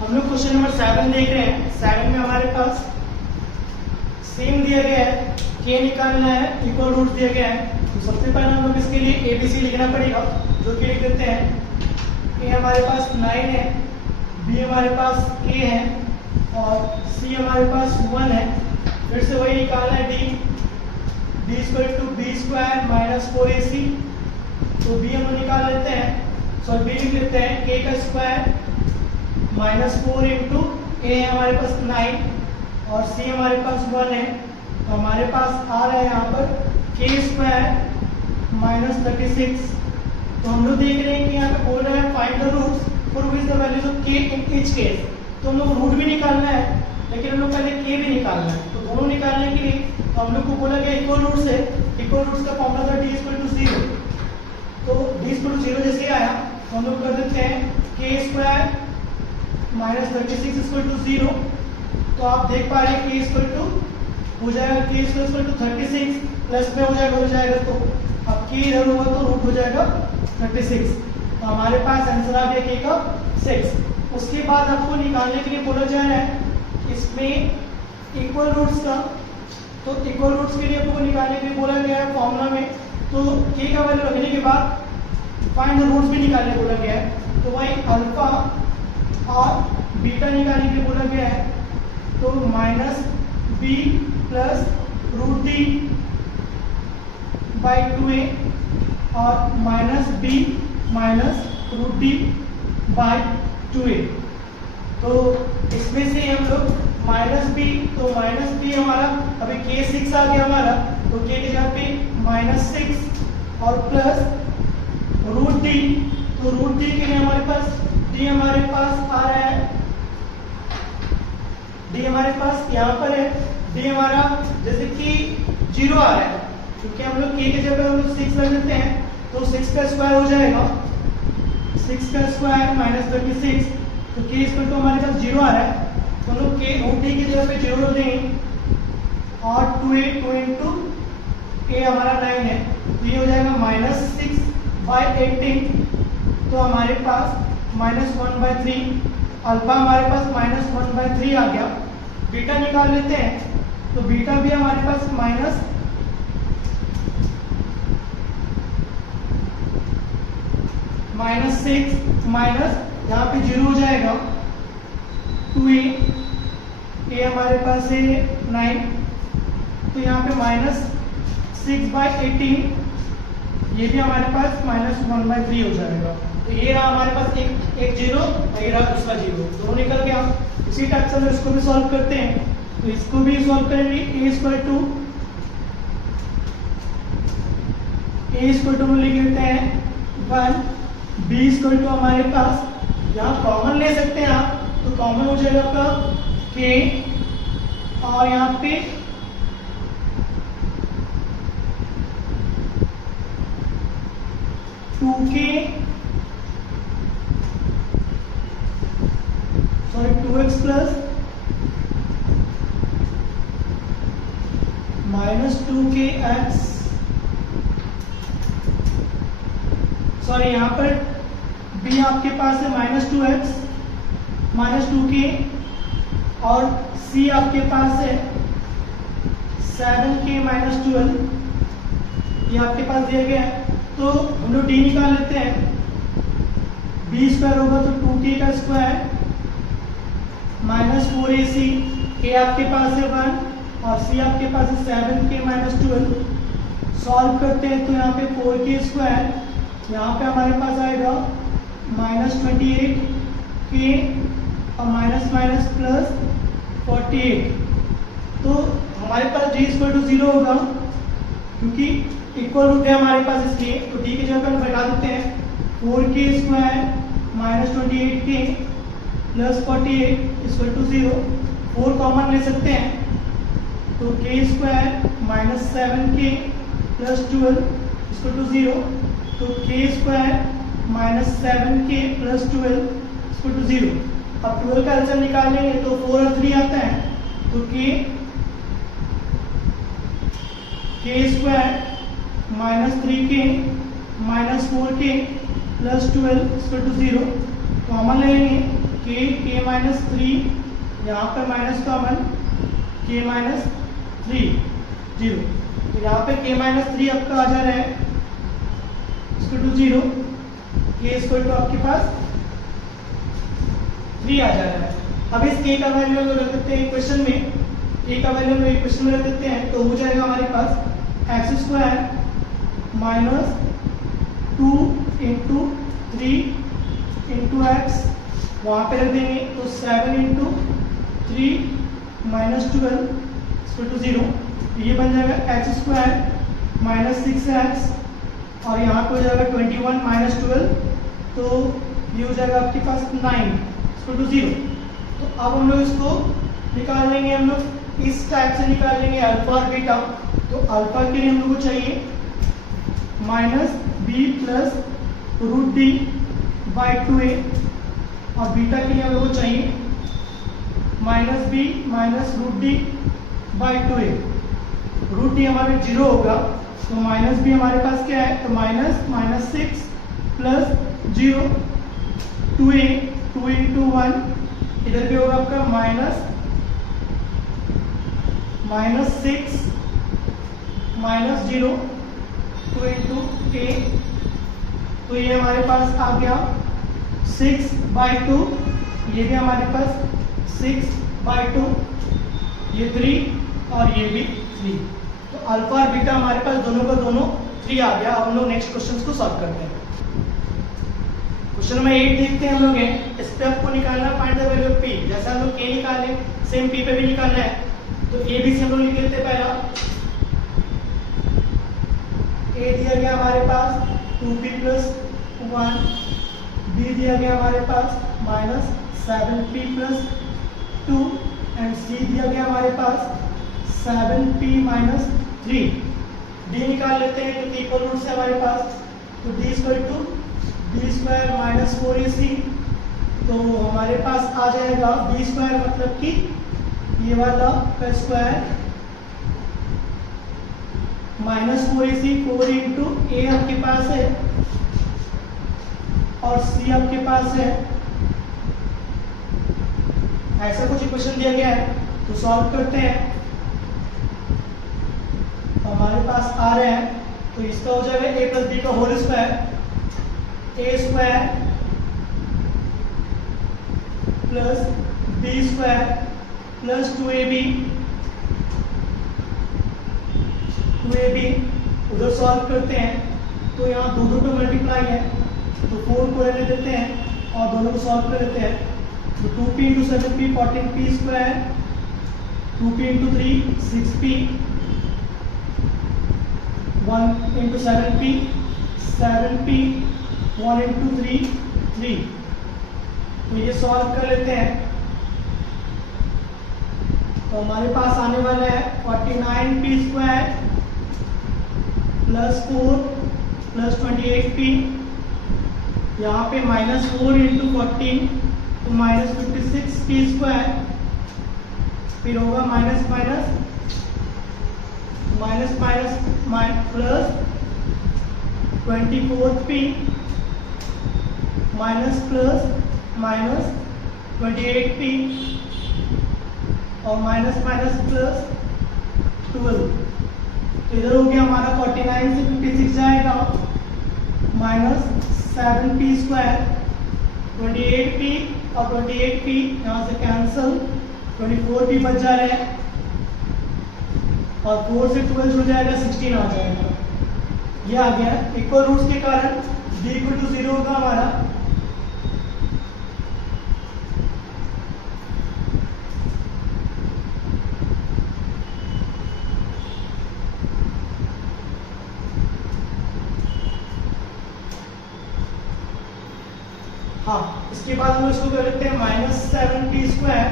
हम लोग question number 7 देख रहे हैं। 7 में हमारे पास सेम दिया गया है, के निकालना है, इक्वल रूट दिया गया है। तो सबसे पहले हम लोग इसके लिए एबीसी लिखना पड़ेगा, जो कि लिख देते हैं। ए हमारे पास 9 है, बी हमारे पास के है और सी हमारे पास 1 है। फिर से वही निकालना है D equal to B square minus 4ac। तो बी हम लोग निकाल लेते हैं, सॉरी बी लिख लेते हैं के का स्क्वायर माइनस 4 इंटू ए हमारे पास 9 और सी हमारे पास 1 है। तो हमारे पास आ रहा है यहाँ पर के स्क्वायर माइनस 36। तो हम लोग देख रहे हैं कि यहाँ पे बोल रहे हैं find the roots for which the values of K in each case. तो हम लोग रूट भी निकालना है, लेकिन हम लोग पहले के भी निकालना है। तो दोनों निकालने के लिए तो हम लोग को बोला गया इक्वल रूट से। इक्वल रूट्स का फॉर्मूला था डी इक्वल टू 0। तो डी इक्वल टू 0 जैसे आया तो हम लोग कर देते हैं के स्क्वायर माइनस 36 इक्वल टू 0। तो आप देख पा रहे हैं के इक्वल टू हो जाएगा के इक्वल टू 36 प्लस में हो जाएगा। तो अब के इधर होगा तो रूट हो जाएगा 36। तो हमारे पास आंसर आ गया के का 6। उसके बाद आपको निकालने के लिए बोला जा रहा है इसमें इक्वल रूट्स का। तो इक्वल रूट्स के लिए आपको निकालने के लिए बोला गया है फॉर्मूला में। तो के का वैल्यू रखने के बाद फाइंड द रूट्स भी निकालने बोला गया है। तो वही अल्फा और बीटा निकालने के लिए बोला गया है। तो minus B plus root D by 2a और minus B minus root D by 2a। तो इसमें से हम लोग माइनस बी, तो माइनस बी हमारा अभी के 6 आ गया हमारा, तो के की जगह पे माइनस 6 और प्लस रूट डी। तो रूट डी के लिए हमारे पास डी हमारे पास आ रहा है, डी हमारे पास यहाँ पर है। डी हमारा जैसे कि 0 आ रहा है, क्योंकि हम लोग के की जगह हम लोग 6 रख देते हैं। तो 6 का स्क्वायर हो जाएगा 6 का स्क्वायर माइनस 36। तो के इक्वल टू हमारे पास 0 आ रहा है, तो हम लोग के रूट डी की जगह पे 0 रख देंगे और 2a 2 इंटू ए हमारा 9 है। तो ये हो जाएगा माइनस 6 बाई 18। तो हमारे पास माइनस 1/3। अल्फा हमारे पास माइनस 1/3 आ गया। बीटा निकाल लेते हैं, तो बीटा भी हमारे पास माइनस -6 माइनस यहाँ पे 0 हो जाएगा 2a। ए हमारे पास है 9, तो यहाँ पे माइनस 6/18। ये भी हमारे पास माइनस 1/3 हो जाएगा। तो ये रहा हमारे पास एक 0 और ये रहा दूसरा 0, दोनों निकल गया। इसी टाइप से हम इसको भी सॉल्व करते हैं। तो इसको भी सॉल्व करेंगे ए इक्वल टू लिख लेते हैं 1। बी इक्वल टू हमारे पास यहाँ कॉमन ले सकते हैं आप, तो कॉमन हो जाएगा आपका के और यहाँ पे sorry 2x plus minus 2kx। Sorry यहाँ पर b आपके पास है माइनस 2x माइनस 2k और c आपके पास है 7k माइनस 12। ये आपके पास दिया गया है। तो हम लोग d निकाल लेते हैं। b स्क्वायर होगा तो 2k का स्क्वायर माइनस 4ac। a आपके पास है 1 और c आपके पास है 7k माइनस 12। सॉल्व करते हैं तो यहाँ पे 4k स्क्वायर, यहाँ पे हमारे पास आएगा माइनस 28k और माइनस माइनस प्लस 48। तो हमारे पास d इक्वल टू 0 होगा, क्योंकि इक्वल रूट है हमारे पास इसलिए। तो d की जगह पर बैठा देते हैं 4k square minus 28k plus 48 equal to 0। 4 common ले सकते हैं, तो k square minus 7k plus 12 equal to 0। तो k square minus 7k plus 12 equal to 0। अब 12 का आंसर निकालेंगे तो 4 और 3 आता है, तो k square minus 3k minus 4k plus 12 equal to 0। Common ले लेंगे, के माइनस 3, यहाँ पर माइनस कॉमन के माइनस 3 0, तो यहाँ पे के माइनस 3 आपका आ जा रहा है इसको टू 0, के इसको टू आपके पास 3 आ जा रहा है। अब इस के का वैल्यू अगर रख देते हैं इक्वेशन में, के का वैल्यू में इक्वेशन में रख देते हैं तो हो जाएगा हमारे पास x square minus 2 into 3 into x, वहाँ पे रख देंगे तो 7 इंटू 3 माइनस 12 इसको टू 0, ये बन जाएगा एक्स स्क्वायर माइनस 6x और यहाँ पे हो जाएगा 21 माइनस 12, तो ये हो जाएगा आपके पास 9 इसको टू 0। तो अब हम लोग इसको निकाल लेंगे, हम लोग इस टाइप से निकाल लेंगे अल्फा और बीटा। तो अल्फा के लिए हम लोग को चाहिए minus B plus root D by 2a और बीटा के लिए हम लोग को चाहिए minus B minus root D by 2a। Root D हमारे 0 होगा तो माइनस बी हमारे पास क्या है, तो माइनस 6 प्लस 0 2a 2 इंटू 1, इधर भी होगा आपका माइनस 6 माइनस 0 2 इंटू a, तो ये हमारे पास आ गया 6/2, ये भी हमारे पास 6/2, ये 3 और ये भी 3, तो अल्फा और बीटा हमारे पास दोनों का दोनों 3 आ गया। अब हम लोग नेक्स्ट क्वेश्चन को सॉल्व करते हैं। क्वेश्चन नंबर 8 देखते हैं हम लोग हैं, इस पे आपको निकालना find the value of p, जैसा हम लोग k निकाले सेम p पे भी निकालना है। तो a b से हम लोग लिख लेते हैं पहला, a दिया गया हमारे पास 2p प्लस 1, b दिया गया हमारे पास minus 7p plus 2 and c दिया गया हमारे पास 7p माइनस 3। d निकाल लेते हैं क्योंकि इक्वल रूट से हमारे पास, तो d equal to B square minus 4ac, तो हमारे पास आ जाएगा बी स्क्वायर मतलब कि ये वाला का स्क्वायर माइनस 4ac, 4 इंटू ए आपके पास है और सी आपके पास है, ऐसा कुछ इक्वेशन दिया गया है तो सॉल्व करते हैं। तो हमारे पास आ रहे हैं तो इसका हो जाएगा a प्लस बी का whole square, a square plus b square plus 2ab उधर सॉल्व करते हैं तो यहाँ दो पे मल्टीप्लाई है तो 4 को रहने देते हैं और दोनों को सॉल्व कर लेते हैं। तो 2p into 7p 14p square, 2p into 3 6p, 1 into 7p 7p, 1 into 3 3, तो ये सॉल्व कर लेते हैं। तो हमारे पास आने वाला है 49p square plus 4 plus 28p, यहाँ पे माइनस 4 इंटू 14 तो माइनस 56p स्क्वायर, फिर होगा minus plus 24p minus plus minus 28p और माइनस प्लस 12, तो इधर हो गया हमारा 49 से 56 जाएगा माइनस 7p स्क्वायर, 28p और 28p यहाँ से कैंसल, 24p बच जा रहे हैं और 4 से 12 हो जाएगा 16 आ जाएगा, ये आ गया। इक्वल रूट्स के कारण d इक्वल टू 0 होगा हमारा। हाँ, इसके बाद हम इसको कर लेते हैं minus 7p square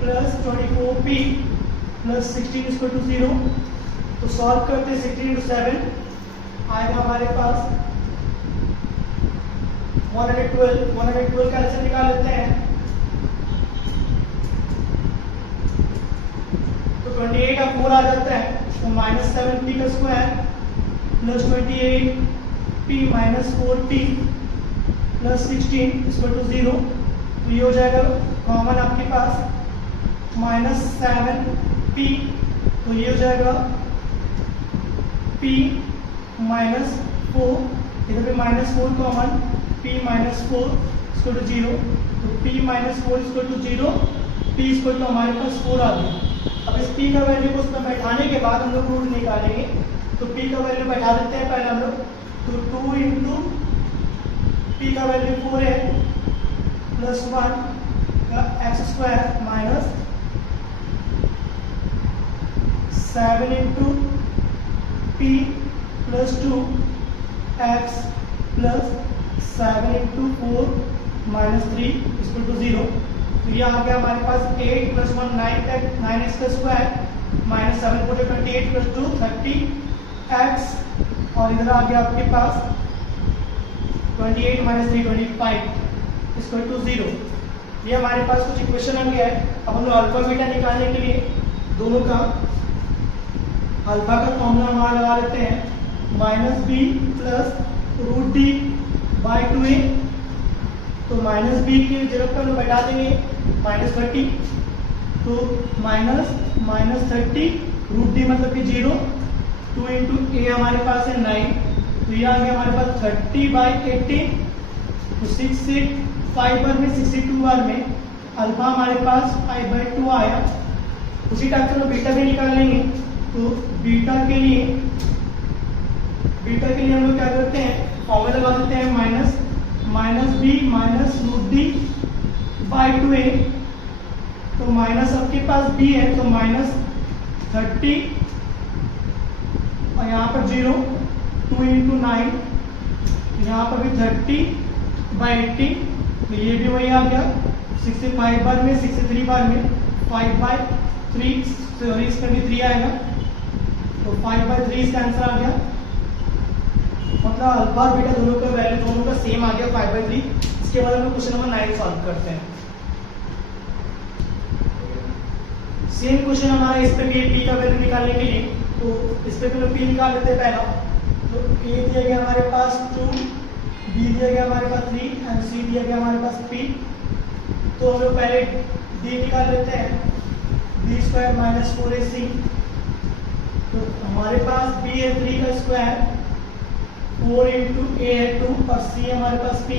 plus 24p plus 16 इसको टू 0, तो सॉल्व करते हैं 16 इंटू 7 आएगा हमारे पास 112 का आंसर निकाल लेते हैं। तो 28 का 4 आ जाता है तो माइनस 7p का square plus 28p minus 4p plus 16 equal to 0, तो ये हो जाएगा कॉमन आपके पास -7p, तो ये हो जाएगा p -4, इधर पे -4 कॉमन, p -4 इक्वल टू 0, तो p -4 equal to 0, p equal to हमारे पास 4 आ गया। अब इस p का वैल्यू को उसमें बैठाने के बाद हम लोग रूट निकालेंगे, तो p का वैल्यू बैठा देते हैं पहले हम लोग, तो 2 इंटू p का वैल्यू 4 है प्लस 1 का X square minus 7 into p plus 2 X plus 7 into 4 minus 3 equal to 0। तो ये आ गया हमारे पास 8 प्लस 1 9 तक 9x का स्क्वायर माइनस 7 4 28 प्लस 2 30x, और इधर आ गया आपके पास 28 माइनस 3 25 इक्वल टू 0। ये हमारे पास कुछ इक्वेशन आ गया है। अब हम लोग अल्फा बीटा निकालने के लिए दोनों का अल्फा का फॉर्मूला हमारा लगा लेते हैं -b प्लस √d/2a, तो -b की जगह पर हम लोग बैठा देंगे -30, तो -30 √d मतलब कि 0, 2 इंटू a हमारे पास है 9, तो ये आ गया हमारे पास 30/18, तो 6 से 5 बार में 62 बार में अल्फा हमारे पास 5/2 आया। उसी टाइप से हम बीटा भी निकाल लेंगे, तो बीटा के लिए हम लोग क्या करते हैं, फॉर्मूला लगा देते हैं -b माइनस √d/2a, तो माइनस आपके पास b है तो -30 और यहाँ पर 0, 2 इंटू 9, यहाँ पर भी 30/18, तो ये भी वही आ गया 65 बार में 63 बार में 5/3, सॉरी इसका भी 3 आएगा, तो 5/3 इसका आंसर आ गया। मतलब अल्फा और बीटा दोनों का वैल्यू दोनों का सेम आ गया 5/3। इसके बाद हम लोग क्वेश्चन नंबर 9 सॉल्व करते हैं। सेम क्वेश्चन हमारा इस पे p का वैल्यू निकालने के लिए, तो इस पे हम p निकाल लेते हैं पहला, तो a दिया गया हमारे पास 2, b दिया गया हमारे पास 3 एंड c दिया गया हमारे पास p। तो हम लोग पहले d निकाल लेते हैं, b² माइनस 4ac, तो हमारे पास b है 3 का स्क्वायर, 4 इंटू a है 2 और c हमारे पास p,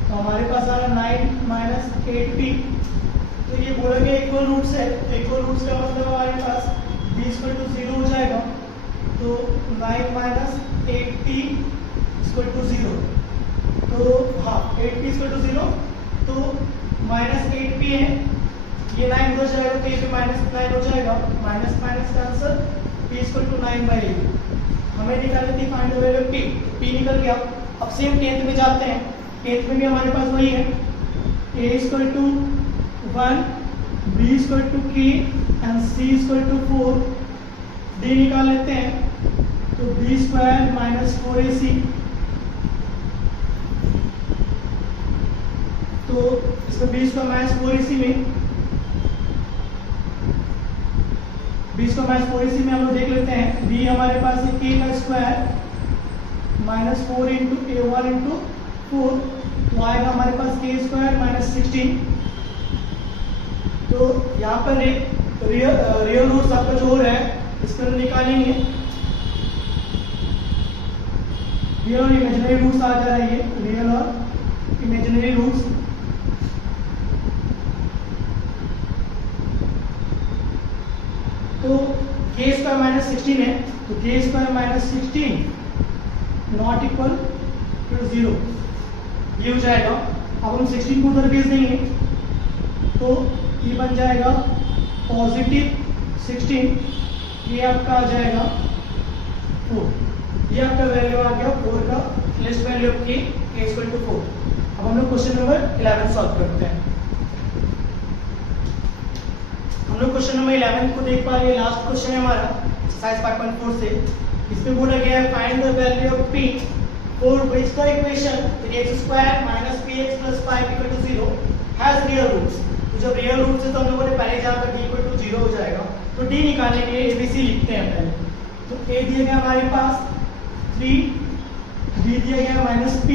तो हमारे पास आ रहा 9 माइनस 8p। तो ये बोला गया इक्वल रूट्स है, इक्वल रूट्स का मतलब हमारे पास b इक्वल टू 0 हो जाएगा, तो 9 माइनस 8p इक्वल टू 0, तो हाँ 8p इक्वल टू 0, तो माइनस 8p है, ये 9 हो जाएगा तो ये भी -9 हो जाएगा, माइनस माइनस का आंसर p इक्वल टू 9/8। हमें निकालनी थी फाइंड द वैल्यू p, तो p निकल गया। अब सेम 10th में जाते हैं, 10th में भी हमारे पास वही है, a equal to 1, b equal to k and c equal to 4, d निकाल लेते हैं, तो b² माइनस 4ac, तो इसमें b² माइनस 4ac में हम लोग देख लेते हैं, b हमारे पास है k का square minus 4 into a1 into 4, तो आएगा हमारे पास k² माइनस 16। तो यहाँ पर रियल रूट्स आपका जो हो रहा है इसको हम निकालेंगे, रियल और इमेजिनरी रूट्स आ जा रहा है, ये रियल और इमेजिनरी रूट्स। तो k² माइनस 16 है, तो k² minus 16 not equal to 0, ये हो जाएगा। अब हम 16 को उधर भेज देंगे, तो ये बन जाएगा पॉजिटिव 16, ये आपका आ जाएगा 4, ये आपका वैल्यू आ गया 4 का least value of k equal to 4। अब हम लोग क्वेश्चन नंबर 11 सॉल्व करते हैं। हम लोग क्वेश्चन नंबर 11 को देख पा रहे हैं, लास्ट क्वेश्चन है हमारा एक्सरसाइज 5.4 से। इसमें बोला गया है find the value of p for which the equation 3x² minus px plus 5 equal to 0 has real roots. तो जब रियल रूट्स है तो हम लोगों ने पहले जहाँ पर d इक्वल टू 0 हो जाएगा, तो d निकालने के लिए abc लिखते हैं पहले। तो a दिया गया हमारे पास 3, b दिया गया माइनस p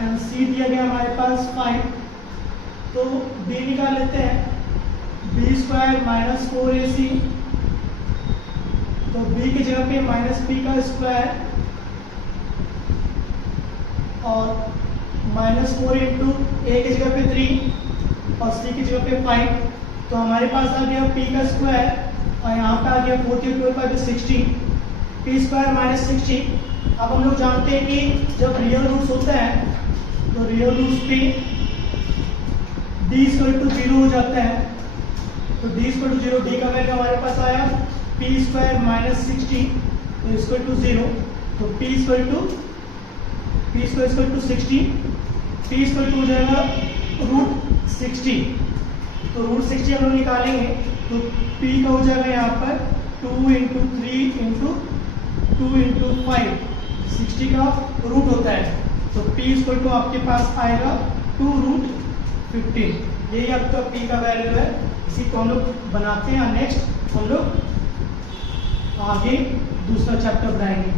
एंड c दिया गया हमारे पास 5। तो b निकाल लेते हैं, b स्क्वायर माइनस 4ac, तो b की जगह पे माइनस p का स्क्वायर और माइनस 4 इंटू a की जगह पे 3 और c की जगह पे 5, तो हमारे पास आ गया p का स्क्वायर और यहाँ पे आ गया 4 के ऊपर 5 16, p स्क्वायर माइनस 16। अब हम लोग जानते हैं कि जब रियल रूट्स होता है तो रियल रूट्स पे d इक्वल टू 0 हो जाता है, तो d इक्वल टू 0, d का वैल्यू हमारे पास आया p स्क्वायर माइनस 16 तो इक्वल टू 0, तो p square equal to 16, p square टू हो जाएगा रूट 60, तो रूट 60 हम लोग निकालेंगे तो p का हो जाएगा यहाँ पर 2 इंटू 3 इंटू 2 इंटू 5, 60 का रूट होता है, तो p इक्वल टू आपके पास आएगा 2 रूट 15, यही आपका p का वैल्यू है। इसी को हम लोग बनाते हैं। नेक्स्ट हम लोग आगे दूसरा चैप्टर बनाएंगे।